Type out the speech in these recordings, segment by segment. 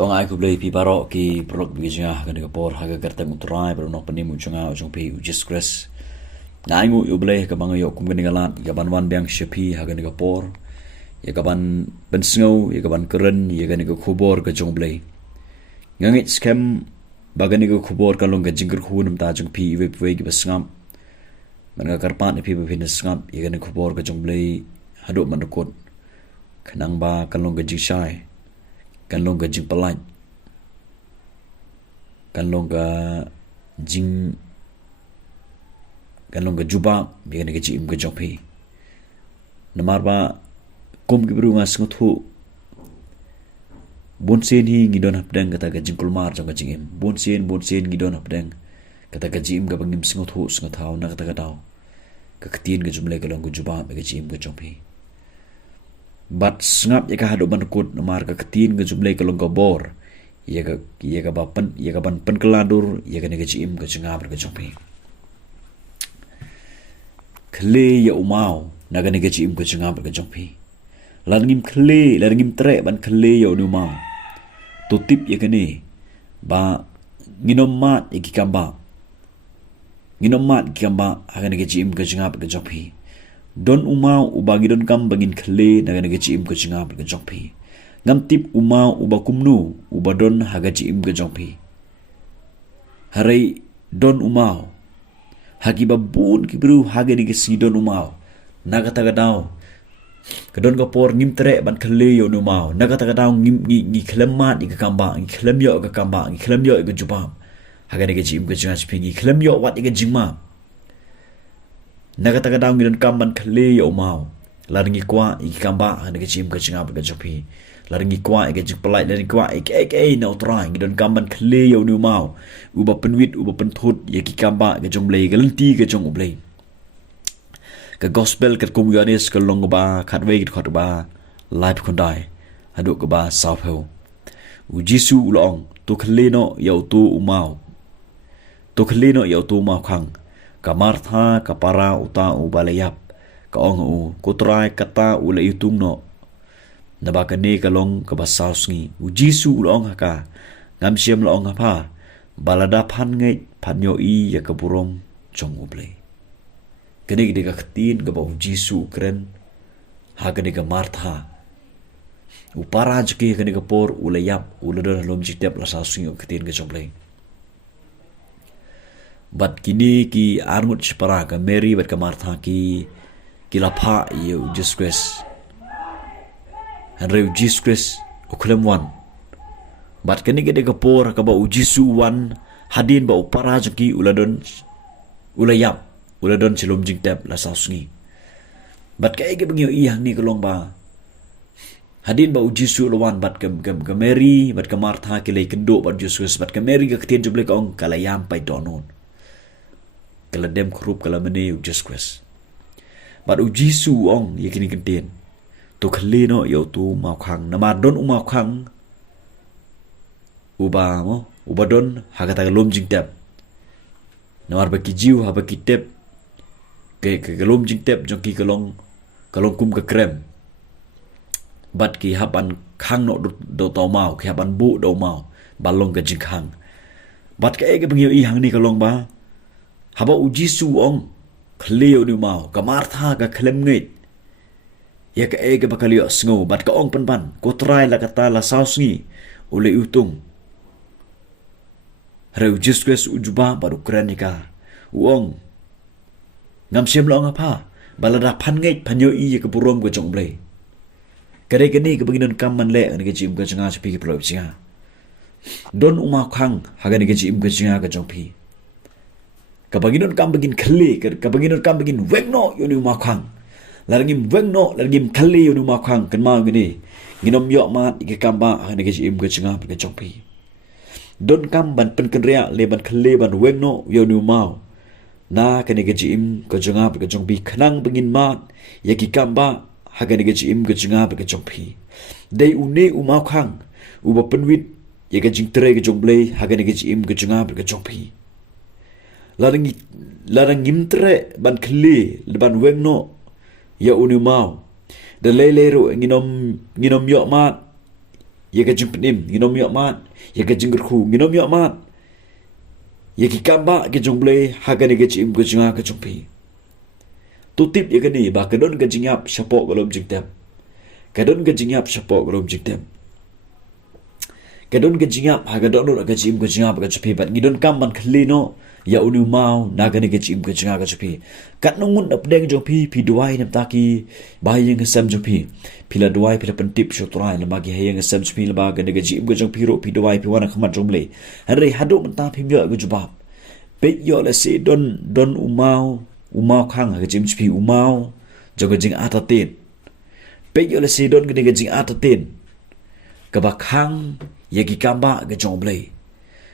Tong ai ku blei pi barok ki prolog bi jengah kan ka por haga gartang utrai bro nok penimu jengah ujung pi ujis kres ngai ngu yu blei ka bang yo kum kan galat ya ban wan biang shepi haga ka por ya ka ban pensngau ya ka ban keren ya kan ka khubor ka jong blei ngangit scam bagan ka khubor ka long ka jingger khunum ta jong pi we we ki basngam man ka karpat ni pi be pin sngam ya kan khubor ka jong blei hadu man kot khanang ba ka long ka jishai kan long ka jing palat kan long ka jing kan long ka juba bigan ka jim ka jopi namar ba kum ki bru ngas nguthu bonsen hi ngidon hapdang kata ka jing kulmar jong ka jingim bonsen ngidon hapdang kata ka jim ka bangim nguthu ngathau na kata ka daw ka ktin ka jumle ka long ka juba ka jim ka jopi bat sngap ya ka hadu ban kut namar ka ktin ka jumle ka long ka bor ya ka ban pen keladur ya ka ne ka jim ka jingab ka jopi khyllie ya umau naga ne ka jim ka jingab ka jopi langim khyllie langim tre ban khyllie ya umau to tip ya ka ne ba nginom mat ya ki kambah haga ne ka jim ka jingab ka jopi don umau ubagi don kam bangin khyllie naga ne ka jim ka jingab ka jopi ngam tip umau uba kumnu uba don haga jim ka jopi harai don umau hagi babun ki bru haga ni si don umau naga taga daw kadon ka por ngim tre ban khyllie yo umau naga taga daw ngim ni khlemat ni ka kambah ni khlem yo ka kambah ni khlem yo ka jubam haga ni ka jim ka jingab pingi khlem yo wat ka jingma naga taga daw ngidon kam ban khyllie yo umau laringi kwah i kambah haga ni ka jim ka jingab ka jopi laringi kwah i ka jing palai laringi kwah i na utrai ngidon kam ban khyllie yo umau uba penwit uba penthut ya ki kambah ka jong blei galanti ka jong ublei ka gospel ka komunis ka long ba khatwe ki khot ba live khondai hadu ka ba saupheu u jisu ulong to khyllie no yau tu umau to khyllie no yau tu ma khang ka martha ka para uta u balayap ka ong u kutrai kata ula itung no naba ka ne ka long ka ba sausngi u jisu ulong ka ngam siam long apa balada phan ngai phanyo i ya ka burom chong ublei kene ki ka ktin ka ba jisu kren ha kene ka martha upara jke kene ka por ulayap uladon lom jitep la sausngi o ktin ka chomblei bat kini ki arngut chpara ka Mary bat ka martha ki lapha ye Jesus Christ hanre Jesus Christ uklem wan bat kini ke ka por ka ba ujisu wan hadin ba upara jki uladon ulayap uladon silom jingtep la sausngi bat ka ege bangyo i hang ni kolong ba hadin ba ujisu lawan bat ka Mary bat ka martha ki lei kendo bat Jesus bat ka Mary ka ktien juble ka ong kalayam pai donon kala dem khrup kala mene Jesus Christ bat ujisu ong ye kini kentien to khyllie no yo tu ma khang nama don uma khang uba don hagata lom jingtep namar ba ki jiu ha ba ki tep ke lom jingtep jong ki kalong kum ka krem bat ki haban khang no do to mau ki haban bu do mau balong ka jing khang bat ka ege bangyo i hang ni kalong ba haba ujisu ong khyllie ni mau ka martha ka khlem ngait ya ka ege bakalio sngo bat ka ong pan ko trai la kata la sausngi ule utung reu Jesus ujuba baru kranika uong ngam siam long apa balada phan ngai phanyo i ka burom ko jong blei kare gani ka baginon kam man le ani ka jim ka janga pi ki pro chinga don uma khang hagani ka jim ka janga ka jong pi ka baginon kam bagin khyllie ka baginon kam bagin wegno yoni uma khang largim wegno largim khyllie yoni uma khang kan ma gani nginom yo mat ka kambah ani ka jim ka janga ka jong pi don kam ban pen kenria le ban khyllie ban wegno yoni umau na kane ga jim ko jonga ka jong bi khnang bangin mat ya ki kambah hagane ga jim ka jonga ka jong phi dei une umau khang uba penwit ya ga jing tre ga jong blei hagane ga jim ka jonga ka jong phi larang ngim tre ban khyllie le ban wegno ya uni mau de lelero nginom yo mat ya ka jing penim nginom yo mat ya ka jing khu nginom yo mat ya ki kamba ke jong ble ha ka ne ke chim ko chinga ka chong pi tu tip ya ka ni ba ka don ka jing yap shapo ko lom jing tem ka don ka jing yap shapo ko lom jing tem ka don ka jing yap ha ka don ka chim ko chinga ka chpi bat ngi don kam man khli no ya unu mau na ka ne ke chim ko chinga ka chpi kat nungun ap deng jong pi duai nam ta ki ba yang sam jong pila duai pila pentip sho trai la magi hayang sam chpi la ba ka ne ke chim ko jong pi ro pi duai pi wana khamat jong le hari hadu man ta pi myo ko jubab pe yo la se don umau khang ka chim chpi umau jong jing ata tin pe yo la se don ka ne ke jing ata tin ka ba khang ye ki kamba ka jong ble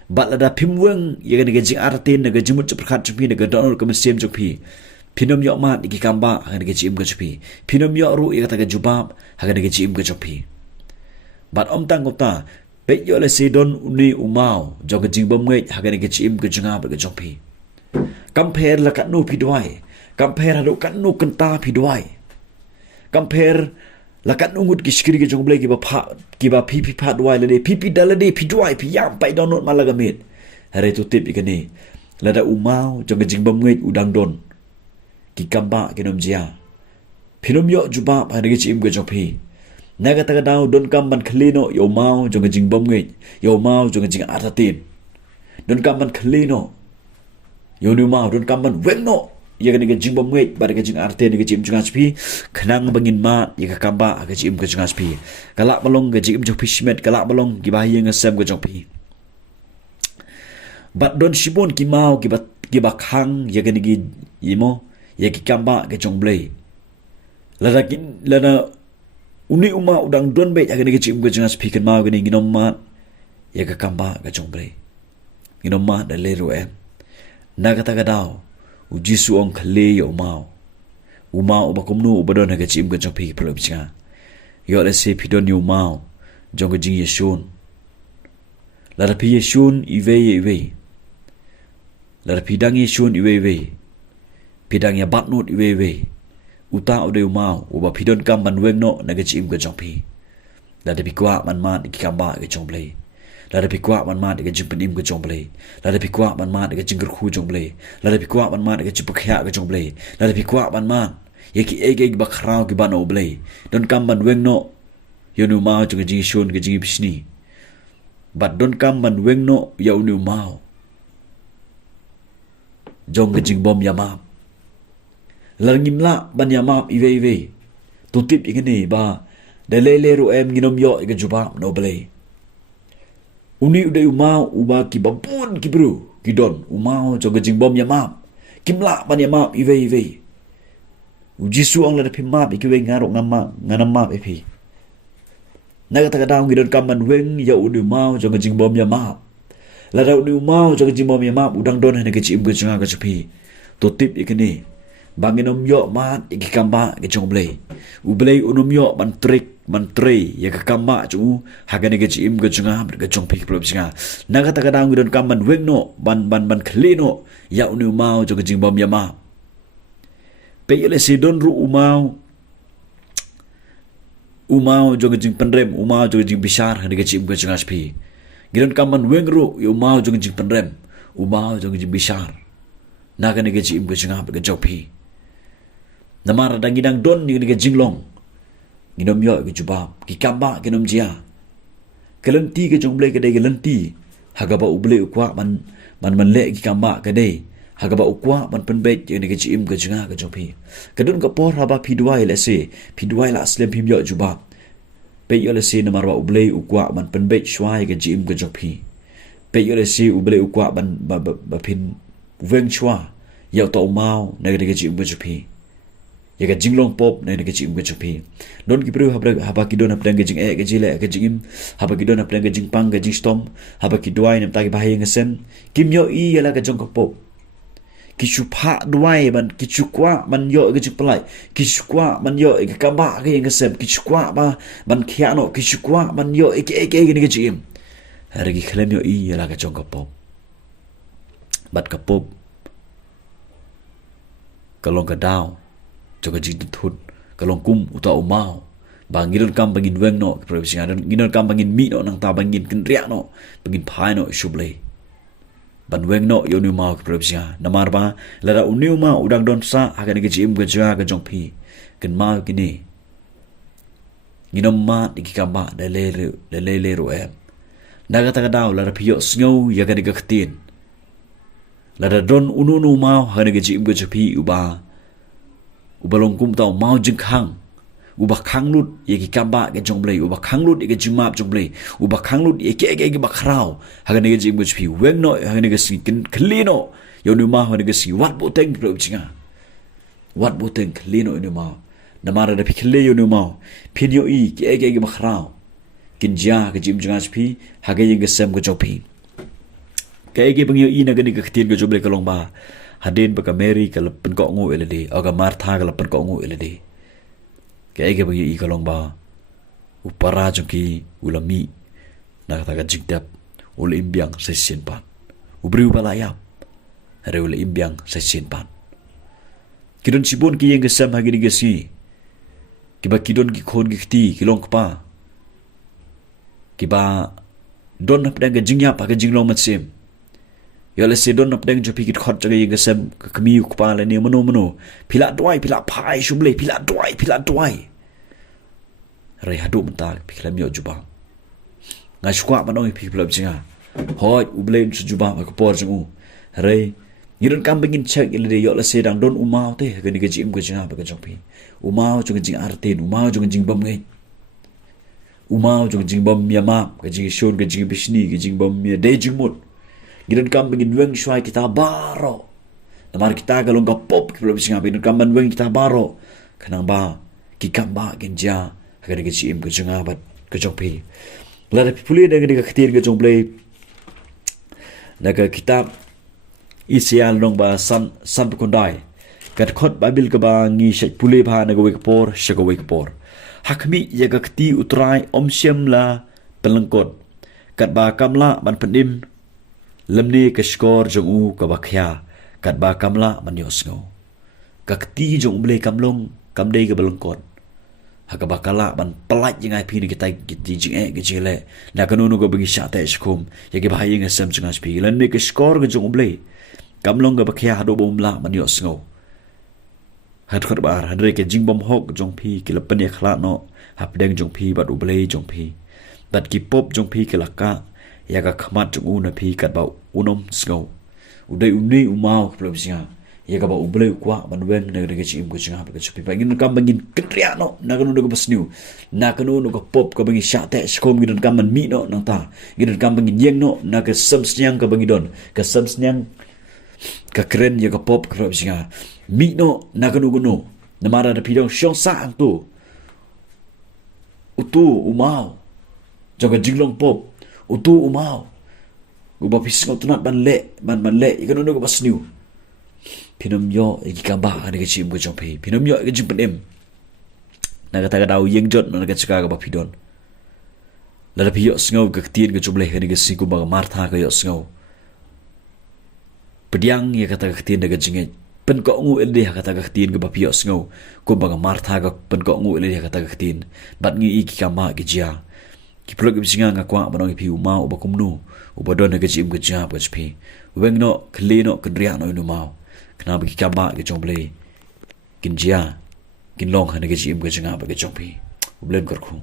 bat la da phimweng ye ka ne ke jing ata tin ne ka jimut chpkhat chpi ne ka don ka sem jong pi pinom yo mat ki kamba ha ne ke chim ka chpi pinom yo ru ye ka ta ka jubab ha ne ke chim ka chpi bat om tang ta pe yo la se don uni umau jong ka jing bom ngai ha ne ke chim ka junga ba ka jong pi compare la ka nu pi duai compare hadu kan nu kan ta pi duai compare la kan nu ngut ki skri ke jong ble ki ba pha ki ba pi pha duai le pi dal le pi duai pi yam pai don not malaga mit hare tu tip ikani la da umau jong ka jing bom ngai udang don ki kamba ke nom jia phinom yo juba ha ne ke chim ka jong pi naga ta dau don kam ban khlino yo mau jong ka jing bom ngai yo mau jong ka jing atatin don kam ban khlino yo nu mau don kam ban wen no ya ka ne ke jing bom ngai ba ke jing arte ne ke chim junga chpi khnang bangin ma ya ka kamba ka chim ka junga chpi kala balong ke jing jong pi shmet kala balong ki ba yang sam ka jong pi bat don shibon ki mau ki ba khang ya ka ne ki imo ya ki kamba ke jong ble la na uni uma udang don be ya ka ne ke chim ka junga chpi kan mau ka ne nginom ma ya ka kamba ka jong ble nginom ma da le ro em na ka ta ka dau u jisu ong khale yo mau ba komnu ba don ka chim ka jong pi pro bcha yo le se pi don yo mau jong ka jing yeshun la pi yeshun i ve la pi dang yeshun i ve pi dang ya bat not i ve uta o de mau ba pi don kam man weng no na ka chim ka jong pi la pi kwa man ma ki kam ba ka jong ble la pi kwa man ma ka jing penim ka jong ble la pi kwa man ma ka jing khu jong ble la pi kwa man ma ka chip khya ka jong ble la pi kwa man ma ye ki ege ba khrao ki ba no ble don kam man weng no yo nu mau ka jing shon ka jing pishni but don kam man weng no yo nu mau jong ka jing bom yama larngim la ban yama i ve tu tip ikani ba de le ro em nginom yo ka juba no ble uni udah umau uba ki babun ki bru ki don umau jong jing bom ya map kimla ban ya map ive uji suang la phi map ki we ngaro ngana map epi naga ta daung gi don kaman weng ya uni umau jong jing bom ya map la da uni umau jong jing bom ya map udang don ne ke chim ke chunga ka chupi to tip ikini banginom yo mat ki kamba ke jong ble u ble unom yo ban trik mantri ya ka kamba chu haga ne ke chim ke chunga ke jong pi pro chinga naga ta daung gi don kaman weng no ban khlino ya uni umau jong jing bom ya map pe yele si don ru umau jong jing pendrem umau jong jing bisar ne ke chim ke chunga spi giron kaman weng ru yu umau jong jing pendrem umau jong jing bisar naga ne ke chim ke chunga ke jong pi namara dang don ni ke jinglong nginom yo ke jubab ki kamba ke nom jia kelenti ke jong ble ke de kelenti haga ba uble ukwa man le ki kamba ke de haga ba ukwa man penbet ye ne ke chim ke junga ke jong pi kedun ka por haba pi duai le se pi duai la aslem pim yo jubab pe yo le se namara uble ukwa man penbet shwai ke chim ke jong pi pe yo le se uble ukwa ban ba pin veng chwa yo to mau ne ke chim ke jong pi ya ka jinglong pop na ke chim ke chupi don ki pro haba ki don apdang ke jing ke jile ke jingim haba ki don apdang ke jing pang ke jing stom haba ki duai nam ta ki bahai ngasem kim yo i yala ka jong ko pop ki chupa duai ban ki chukwa man yo ke chuplai ki chukwa man yo ke kamba ke ngasem ki chukwa ba ban khiano ki chukwa man yo ke ke jing har ki khlem yo i yala ka jong ko pop bat ka pop kalong ka dau cho ka jing thut kalong kum uta umau bang ngidon kam bangin weng no profesi ngidon kam bangin mi no nang ta bangin kenriak no bangin phai no shuble ban weng no yo nu ma profesi namar ba lara uniu ma udang don sa agan ge jim ge ja ge jong phi ken ma kini nginom ma di kamba de le ro em naga ta daw lara phi yo sngo ya ga ge khtin lara don unu ma ha ge jim ge phi ubalong kum tau mau jing khang uba khang lut ye ki kamba ge jong blei uba khang lut ge jimap jong blei uba khang lut ye ke ba khrau ha ge ge jing phi weng no ha ge si kin klino yo nu ma ha ge si wat bo teng pro chinga wat bo teng klino nu ma namara da phi khle yo nu ma phin yo I ke ba khrau kin ja ge jim jang phi ha ge ge sem ge jong phi ke bang yo I na ge ni ge khtin ge jong blei ka long ba hadin ba ka mary ka pen ko ngo elede aga martha ka pen ko ngo elede ke bang I ka long ba upara jki ulami na ta ga jikdap ul imbyang sa sin pan ubriu balayap re ul imbyang sa sin pan kidon sibon ki yang gesam hagi ni gesi kiba kidon ki khon ki khti kilong pa kiba don na pedang ga jingya pa ga jinglong matsim yo le se don na pedang jo pikit khot ja yang gesam kami ku pa le ni mano pila dwai pila pai shumle pila dwai rai hadu menta piklam yo juba ngai skwa manoi piklam jinga hoi uble su juba ka por jingu rai ngiron kam bengin check ile de yo le se dang don umau te ga ni ga jim ga jinga ba ga jong pi umau jong jing artin umau jong jing bom ngai umau jong jing bom miama ga jing shon ga jing bisni ga jing bom mi de jing mut ngiron kam bengin weng shwai kita baro namar kita ga long ga pop ki lo singa bin kam ban weng kita baro kanang ba ki kam ba genja ga ni ga jim ga jinga ba ga jong pi la de puli de ga khtir ga jong play na ga kitab isial nong ba san pekondai kat khot bible ka ba ngi shet pule bha na go por shago por hakmi ya ga kti utrai omsiam la pelengkot kat ba kamla ban penim lemni ka skor jong u ka ba khya kat ba kamla man yosngo ka kti jong ble kamlong kamdei ka belengkot hakaba kala ban pelat jingai pi ni kita jing ge jile na kanunu go bagi sha ta skum ya ge bhai nge sam chunga spi lan ni ka skor ge jong ble kamlong ga bakhya hado bom la man yo sngo hat khot bar hadre ke jing bom hok jong phi ki lapan ya khla no hap deng jong phi bat uble jong phi bat ki pop jong phi ki laka ya ga khmat jong u na phi kat ba unom sngo udai uni umau problem sia ya ga ba uble kwa ban wen na ge chim ko chinga ba ke chupi ba ngin kam bangin ketria no na kanu no basniu na kanu no ko pop ko bangi sha te skom ngin kam man mi no nang ta ngin kam bangin yeng no na ke sam snyang ka bangi don ka sam snyang ka keren ya ka pop ka singa mi no na kanu guno na mara da pidong shong sa ang tu utu umau jaga jinglong pop utu umau uba pisngo tunat ban le ikanu no ko basniu pinom yo iki kambah ani ke chim ko jompe pinom yo ke jim penem na kata ka daw yeng jot na ka chika ka ba pidon la da piyo sngo ka tien ke joble ani ke siku ba martha ka yo sngo pediang ya kata ka tien ka jinge pen ko ngu elde kata ka tien ka ba piyo sngo ko ba martha ka pen ko ngu elde kata ka tien bat ngi iki kambah ke jia ki plug binga nga kwa banong pi umau ba kumnu ubadon ka jim ka jia ba chpi weng no khle no kdria no nu mau kena bagi kambah ke jomble kinjia kinlong hane ke jim ke janga ba ke jompi ublen korku